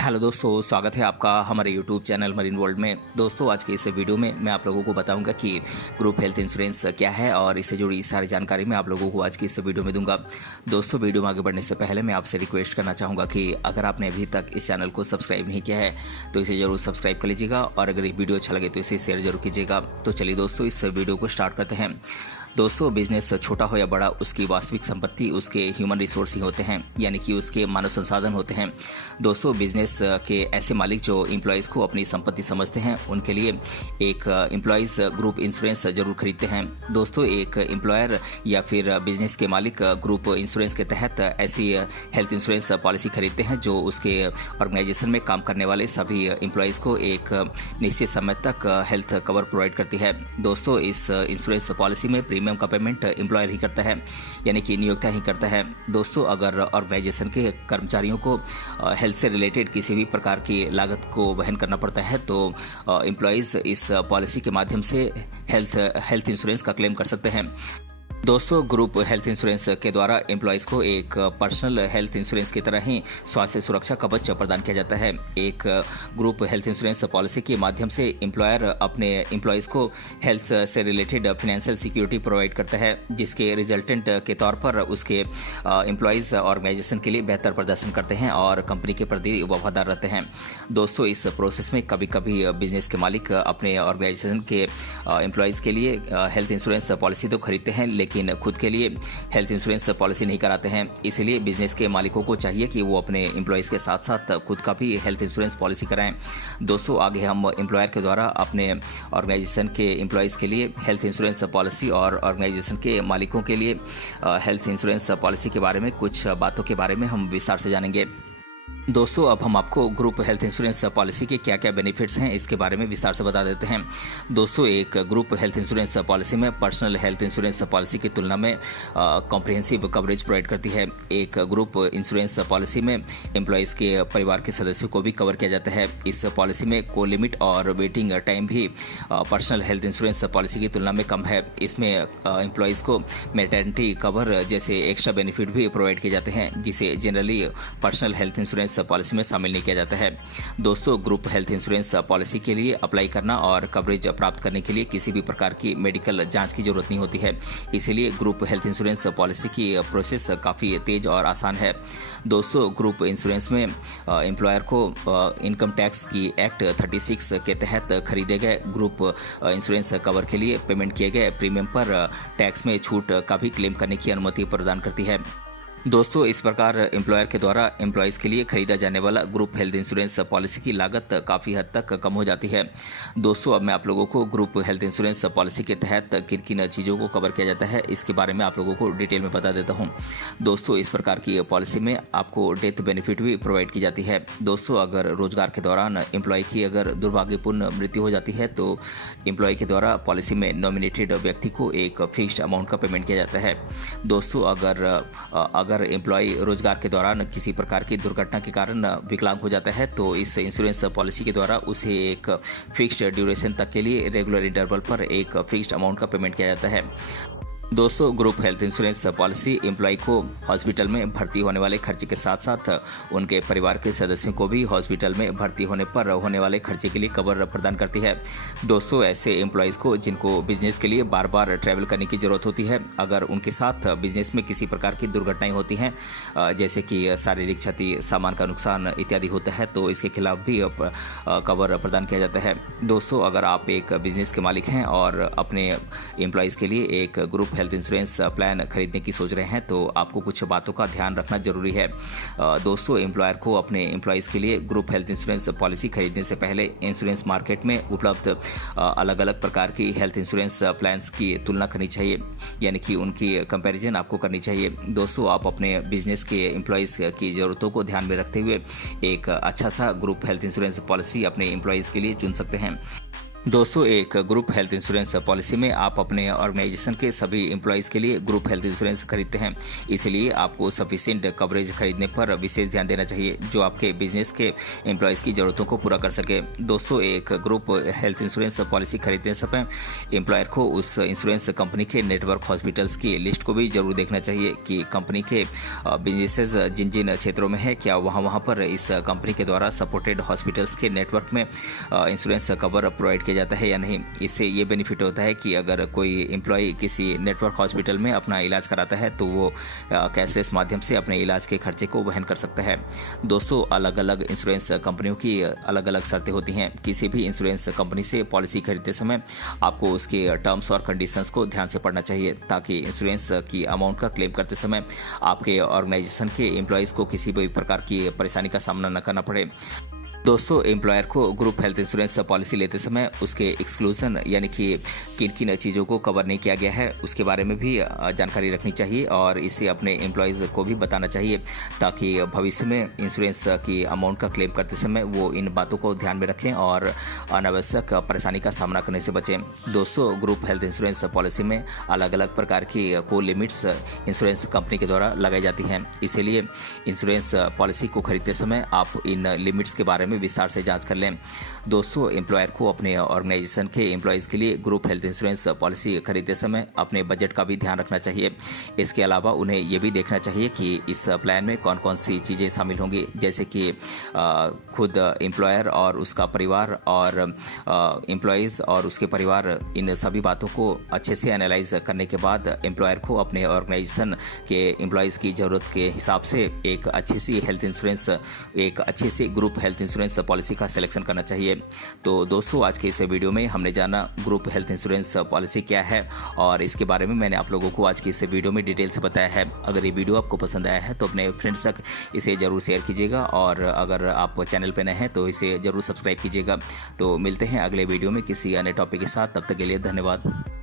Hello दोस्तों, स्वागत है आपका हमारे यूट्यूब चैनल मरीन वर्ल्ड में। दोस्तों, आज के इस वीडियो में मैं आप लोगों को बताऊंगा कि ग्रुप हेल्थ इंश्योरेंस क्या है और इससे जुड़ी सारी जानकारी मैं आप लोगों को आज की इस वीडियो में दूंगा। दोस्तों, वीडियो में आगे बढ़ने से पहले मैं आपसे रिक्वेस्ट करना चाहूँगा कि अगर आपने अभी तक इस चैनल को सब्सक्राइब नहीं किया है तो इसे ज़रूर सब्सक्राइब कर लीजिएगा और अगर ये वीडियो अच्छा लगे तो इसे शेयर जरूर कीजिएगा। तो चलिए दोस्तों, इस वीडियो को स्टार्ट करते हैं। दोस्तों, बिजनेस छोटा हो या बड़ा, उसकी वास्तविक संपत्ति उसके ह्यूमन रिसोर्स ही होते हैं, यानी कि उसके मानव संसाधन होते हैं। दोस्तों, बिजनेस के ऐसे मालिक जो एम्प्लॉयज़ को अपनी संपत्ति समझते हैं, उनके लिए एक एम्प्लॉयज़ ग्रुप इंश्योरेंस जरूर खरीदते हैं। दोस्तों, एक एम्प्लॉयर या फिर बिजनेस के मालिक ग्रुप इंश्योरेंस के तहत ऐसी हेल्थ इंश्योरेंस पॉलिसी खरीदते हैं जो उसके ऑर्गेनाइजेशन में काम करने वाले सभी एम्प्लॉयज़ को एक निश्चित समय तक हेल्थ कवर प्रोवाइड करती है। दोस्तों, इस इंश्योरेंस पॉलिसी में प्रीमियम का पेमेंट एम्प्लॉयर ही करता है, यानी कि नियोक्ता ही करता है। दोस्तों, अगर ऑर्गेनाइजेशन के कर्मचारियों को हेल्थ से रिलेटेड किसी भी प्रकार की लागत को वहन करना पड़ता है तो एम्प्लॉयज़ इस पॉलिसी के माध्यम से हेल्थ इंश्योरेंस का क्लेम कर सकते हैं। दोस्तों, ग्रुप हेल्थ इंश्योरेंस के द्वारा एम्प्लॉयज़ को एक पर्सनल हेल्थ इंश्योरेंस की तरह ही स्वास्थ्य सुरक्षा कवच प्रदान किया जाता है। एक ग्रुप हेल्थ इंश्योरेंस पॉलिसी के माध्यम से एम्प्लॉयर अपने एम्प्लॉयज़ को हेल्थ से रिलेटेड फाइनेंशियल सिक्योरिटी प्रोवाइड करता है, जिसके रिजल्टेंट के तौर पर उसके एम्प्लॉयज़ ऑर्गेनाइजेशन के लिए बेहतर प्रदर्शन करते हैं और कंपनी के प्रति वफादार रहते हैं। दोस्तों, इस प्रोसेस में कभी कभी बिजनेस के मालिक अपने ऑर्गेनाइजेशन के एम्प्लॉयज़ के लिए हेल्थ इंश्योरेंस पॉलिसी तो खरीदते हैं, लेकिन खुद के लिए हेल्थ इंश्योरेंस पॉलिसी नहीं कराते हैं। इसलिए बिजनेस के मालिकों को चाहिए कि वो अपने एम्प्लॉयज़ के साथ साथ खुद का भी हेल्थ इंश्योरेंस पॉलिसी कराएं। दोस्तों, आगे हम एम्प्लॉयर के द्वारा अपने ऑर्गेनाइजेशन के एम्प्लॉयज़ के लिए हेल्थ इंश्योरेंस पॉलिसी और ऑर्गेनाइजेशन के मालिकों के लिए हेल्थ इंश्योरेंस पॉलिसी के बारे में कुछ बातों के बारे में हम विस्तार से जानेंगे। दोस्तों, अब हम आपको ग्रुप हेल्थ इंश्योरेंस पॉलिसी के क्या क्या बेनिफिट्स हैं इसके बारे में विस्तार से बता देते हैं। दोस्तों, एक ग्रुप हेल्थ इंश्योरेंस पॉलिसी में पर्सनल हेल्थ इंश्योरेंस पॉलिसी की तुलना में कॉम्प्रिहेंसिव कवरेज प्रोवाइड करती है। एक ग्रुप इंश्योरेंस पॉलिसी में एम्प्लॉयज़ के परिवार के सदस्यों को भी कवर किया जाता है। इस पॉलिसी में को लिमिट और वेटिंग टाइम भी पर्सनल हेल्थ इंश्योरेंस पॉलिसी की तुलना में कम है। इसमें एम्प्लॉयज़ को मैटरनिटी कवर जैसे एक्स्ट्रा बेनिफिट भी प्रोवाइड किए जाते हैं, जिसे generally personal health insurance policy में शामिल नहीं किया जाता है। दोस्तों, ग्रुप हेल्थ इंश्योरेंस पॉलिसी के लिए अप्लाई करना और कवरेज प्राप्त करने के लिए किसी भी प्रकार की मेडिकल जांच की जरूरत नहीं होती है। इसीलिए ग्रुप हेल्थ इंश्योरेंस पॉलिसी की प्रोसेस काफ़ी तेज और आसान है। दोस्तों, ग्रुप इंश्योरेंस में एम्प्लॉयर को इनकम टैक्स की एक्ट 36 के तहत खरीदे गए ग्रुप इंश्योरेंस कवर के लिए पेमेंट किए गए प्रीमियम पर टैक्स में छूट का भी क्लेम करने की अनुमति प्रदान करती है। दोस्तों, इस प्रकार एम्प्लॉयर के द्वारा एम्प्लॉयज़ के लिए खरीदा जाने वाला ग्रुप हेल्थ इंश्योरेंस पॉलिसी की लागत काफ़ी हद तक कम हो जाती है। दोस्तों, अब मैं आप लोगों को ग्रुप हेल्थ इंश्योरेंस पॉलिसी के तहत किन किन चीज़ों को कवर किया जाता है इसके बारे में आप लोगों को डिटेल में बता देता हूं। दोस्तों, इस प्रकार की पॉलिसी में आपको डेथ बेनिफिट भी प्रोवाइड की जाती है। दोस्तों, अगर रोजगार के दौरान एम्प्लॉय की अगर दुर्भाग्यपूर्ण मृत्यु हो जाती है तो एम्प्लॉय के द्वारा पॉलिसी में नॉमिनेटेड व्यक्ति को एक फिक्स्ड अमाउंट का पेमेंट किया जाता है। दोस्तों, अगर एम्प्लॉय रोजगार के दौरान किसी प्रकार की दुर्घटना के कारण विकलांग हो जाता है तो इस इंश्योरेंस पॉलिसी के द्वारा उसे एक फिक्स्ड ड्यूरेशन तक के लिए रेगुलर इंटरवल पर एक फिक्स्ड अमाउंट का पेमेंट किया जाता है। दोस्तों, group health insurance policy employ को हॉस्पिटल में भर्ती होने वाले खर्चे के साथ साथ उनके परिवार के सदस्यों को भी हॉस्पिटल में भर्ती होने पर होने वाले खर्चे के लिए कवर प्रदान करती है। दोस्तों, ऐसे एम्प्लॉयज़ को जिनको बिजनेस के लिए बार बार ट्रैवल करने की ज़रूरत होती है, अगर उनके साथ बिजनेस में किसी प्रकार की दुर्घटनाएं होती हैं जैसे कि शारीरिक क्षति, सामान का नुकसान इत्यादि होता है तो इसके खिलाफ भी कवर प्रदान किया जाता है। दोस्तों, अगर आप एक बिजनेस के मालिक हैं और अपने एम्प्लॉयज़ के लिए एक ग्रुप हेल्थ इंश्योरेंस प्लान खरीदने की सोच रहे हैं तो आपको कुछ बातों का ध्यान रखना जरूरी है। दोस्तों, एम्प्लॉयर को अपने एम्प्लॉयज़ के लिए ग्रुप हेल्थ इंश्योरेंस पॉलिसी खरीदने से पहले इंश्योरेंस मार्केट में उपलब्ध अलग अलग प्रकार की हेल्थ इंश्योरेंस प्लान्स की तुलना करनी चाहिए, यानी कि उनकी कंपैरिजन आपको करनी चाहिए। दोस्तों, आप अपने बिजनेस के एम्प्लॉयज़ की ज़रूरतों को ध्यान में रखते हुए एक अच्छा सा ग्रुप हेल्थ इंश्योरेंस पॉलिसी अपने एम्प्लॉयज़ के लिए चुन सकते हैं। दोस्तों, एक ग्रुप हेल्थ इंश्योरेंस पॉलिसी में आप अपने ऑर्गेनाइजेशन के सभी एम्प्लॉयज़ के लिए ग्रुप हेल्थ इंश्योरेंस खरीदते हैं। इसलिए आपको सफिशिएंट कवरेज खरीदने पर विशेष ध्यान देना चाहिए जो आपके बिजनेस के एम्प्लॉयज़ की ज़रूरतों को पूरा कर सके। दोस्तों, एक ग्रुप हेल्थ इंश्योरेंस पॉलिसी खरीदते समय एम्प्लॉयर को उस इंश्योरेंस कंपनी के नेटवर्क हॉस्पिटल्स की लिस्ट को भी जरूर देखना चाहिए कि कंपनी के बिजनेसेस जिन जिन क्षेत्रों में है, क्या वहाँ पर इस कंपनी के द्वारा सपोर्टेड हॉस्पिटल्स के नेटवर्क में इंश्योरेंस कवर प्रोवाइड किया जाता है या नहीं। इससे ये बेनिफिट होता है कि अगर कोई एम्प्लॉय किसी नेटवर्क हॉस्पिटल में अपना इलाज कराता है तो वो कैशलेस माध्यम से अपने इलाज के खर्चे को वहन कर सकता है। दोस्तों, अलग अलग इंश्योरेंस कंपनियों की अलग अलग शर्तें होती हैं। किसी भी इंश्योरेंस कंपनी से पॉलिसी खरीदते समय आपको उसके टर्म्स और कंडीशंस को ध्यान से पढ़ना चाहिए ताकि इंश्योरेंस की अमाउंट का क्लेम करते समय आपके ऑर्गेनाइजेशन के एम्प्लॉयज़ को किसी भी प्रकार की परेशानी का सामना न करना पड़े। दोस्तों, एम्प्लॉयर को ग्रुप हेल्थ इंश्योरेंस पॉलिसी लेते समय उसके एक्सक्लूजन यानी कि किन किन चीज़ों को कवर नहीं किया गया है उसके बारे में भी जानकारी रखनी चाहिए और इसे अपने एम्प्लॉयज़ को भी बताना चाहिए ताकि भविष्य में इंश्योरेंस की अमाउंट का क्लेम करते समय वो इन बातों को ध्यान में रखें और अनावश्यक परेशानी का सामना करने से बचें। दोस्तों, ग्रुप हेल्थ इंश्योरेंस पॉलिसी में अलग अलग प्रकार की को लिमिट्स इंश्योरेंस कंपनी के द्वारा लगाई जाती हैं। इसीलिए इंश्योरेंस पॉलिसी को खरीदते समय आप इन लिमिट्स के बारे में विस्तार से जांच कर लें। दोस्तों, एम्प्लॉयर को अपने ऑर्गेनाइजेशन के एम्प्लॉयज़ के लिए ग्रुप हेल्थ इंश्योरेंस पॉलिसी खरीदते समय अपने बजट का भी ध्यान रखना चाहिए। इसके अलावा उन्हें ये भी देखना चाहिए कि इस प्लान में कौन कौन सी चीज़ें शामिल होंगी, जैसे कि खुद एम्प्लॉयर और उसका परिवार और एम्प्लॉयज़ और उसके परिवार। इन सभी बातों को अच्छे से एनालाइज करने के बाद एम्प्लॉयर को अपने ऑर्गेनाइजेशन के एम्प्लॉयज़ की ज़रूरत के हिसाब से एक अच्छी सी हेल्थ इंश्योरेंस, एक अच्छी सी ग्रुप हेल्थ इंश्योरेंस पॉलिसी का सिलेक्शन करना चाहिए। तो दोस्तों, आज के इस वीडियो में हमने जाना ग्रुप हेल्थ इंश्योरेंस पॉलिसी क्या है और इसके बारे में मैंने आप लोगों को आज की इस वीडियो में डिटेल से बताया है। अगर ये वीडियो आपको पसंद आया है तो अपने फ्रेंड्स तक इसे जरूर शेयर कीजिएगा और अगर आप चैनल पर नए हैं तो इसे जरूर सब्सक्राइब कीजिएगा। तो मिलते हैं अगले वीडियो में किसी अन्य टॉपिक के साथ। तब तक के लिए धन्यवाद।